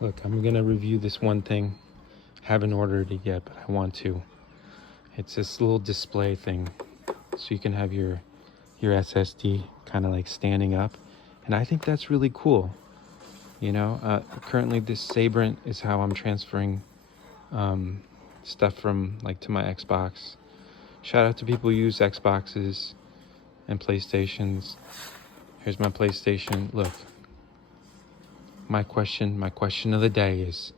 Look, I'm gonna review this one thing. Haven't ordered it yet, but I want to. It's this little display thing, so you can have your SSD kind of like standing up, and I think that's really cool. Currently this Sabrent is how I'm transferring stuff from like to my Xbox. Shout out to people who use Xboxes and PlayStations. Here's my PlayStation. Look, my question of the day is,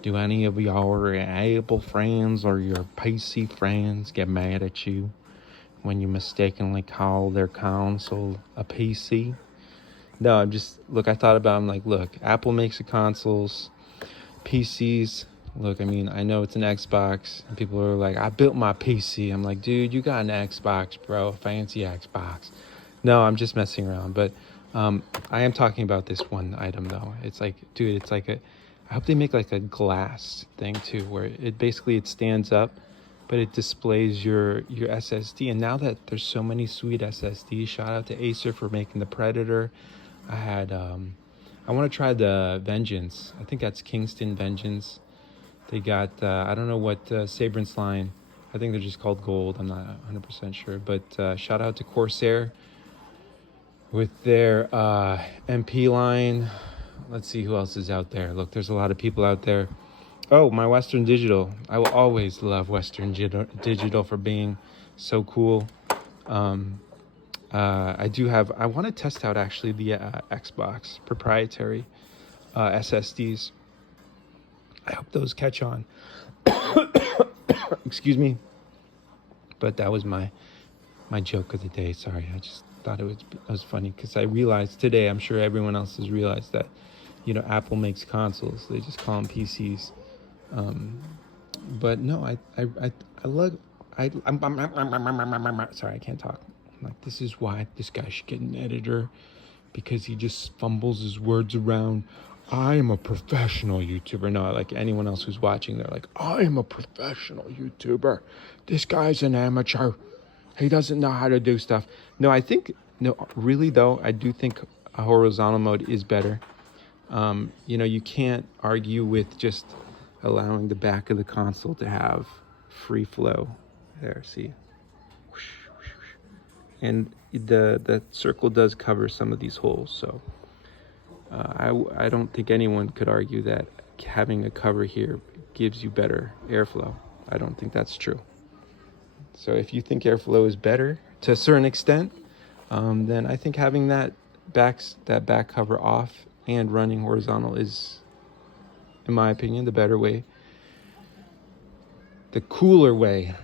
do any of your Apple friends or your PC friends get mad at you when you mistakenly call their console a PC? No, I thought about it, I'm like, look, Apple makes the consoles, PCs. Look, I mean, I know it's an Xbox, and people are like, I built my PC. I'm like, dude, you got an Xbox, bro, fancy Xbox. No, I'm just messing around, but I am talking about this one item, though. It's like, dude, it's like I hope they make like a glass thing, too, where it stands up, but it displays your SSD. And now that there's so many sweet SSDs, shout out to Acer for making the Predator. I want to try the Vengeance. I think that's Kingston Vengeance. They got, I don't know what Sabrent's line. I think they're just called Gold. I'm not 100% sure. But shout out to Corsair with their MP line. Let's see who else is out there. Look, there's a lot of people out there. Oh, my Western Digital. I will always love Western Digital for being so cool. I want to test out actually the Xbox proprietary SSDs. I hope those catch on. Excuse me. But that was my joke of the day. Sorry, I just thought it was funny because I realized today, I'm sure everyone else has realized that, Apple makes consoles. They just call them PCs. But no, I love, sorry, I can't talk. Like, this is why this guy should get an editor, because he just fumbles his words around. I am a professional YouTuber. No, like anyone else who's watching, they're like, I am a professional YouTuber. This guy's an amateur. He doesn't know how to do stuff. No, really though, I do think a horizontal mode is better. You can't argue with just allowing the back of the console to have free flow. There, see? And the circle does cover some of these holes, so I don't think anyone could argue that having a cover here gives you better airflow. I don't think that's true. So if you think airflow is better to a certain extent, then I think having that back cover off and running horizontal is, in my opinion, the better way. The cooler way.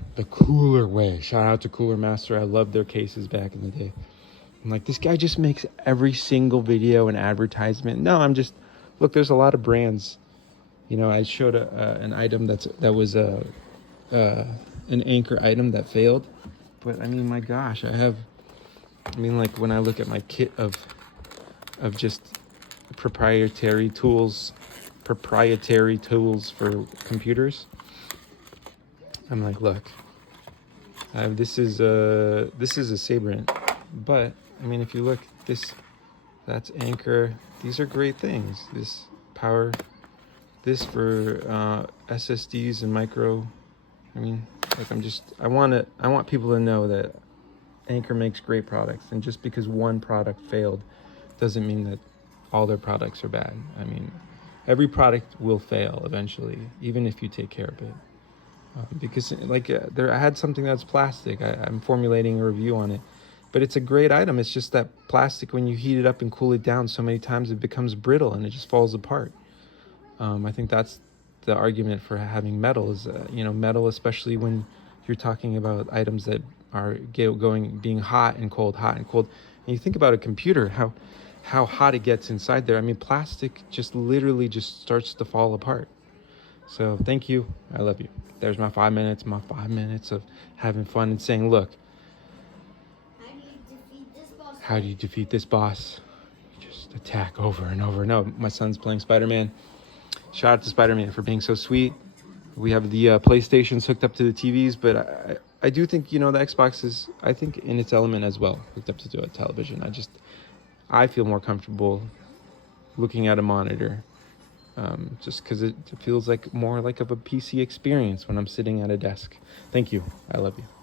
Shout out to Cooler Master. I loved their cases back in the day. I'm like, this guy just makes every single video an advertisement. No, look, there's a lot of brands. I showed an item that was an Anchor item that failed. But I mean, my gosh, like when I look at my kit of just proprietary tools for computers, I'm like, look, this is a Sabrent, but I mean, if you look, that's Anchor. These are great things. This for SSDs and micro. I mean, like, I want people to know that Anchor makes great products, and just because one product failed doesn't mean that all their products are bad. I mean, every product will fail eventually, even if you take care of it. Because I had something that's plastic. I'm formulating a review on it, but it's a great item. It's just that plastic, when you heat it up and cool it down so many times, it becomes brittle and it just falls apart. I think that's the argument for having metal is, metal, especially when you're talking about items that are being hot and cold. And you think about a computer, how hot it gets inside there. I mean, plastic just literally just starts to fall apart. So thank you. I love you. There's my 5 minutes of having fun and saying, look, how do you defeat this boss? You just attack over and over. No, my son's playing Spider-Man. Shout out to Spider-Man for being so sweet. We have the PlayStations hooked up to the TVs, but I do think, the Xbox is, I think, in its element as well, hooked up to a television. I feel more comfortable looking at a monitor just because it feels like more like of a PC experience when I'm sitting at a desk. Thank you. I love you.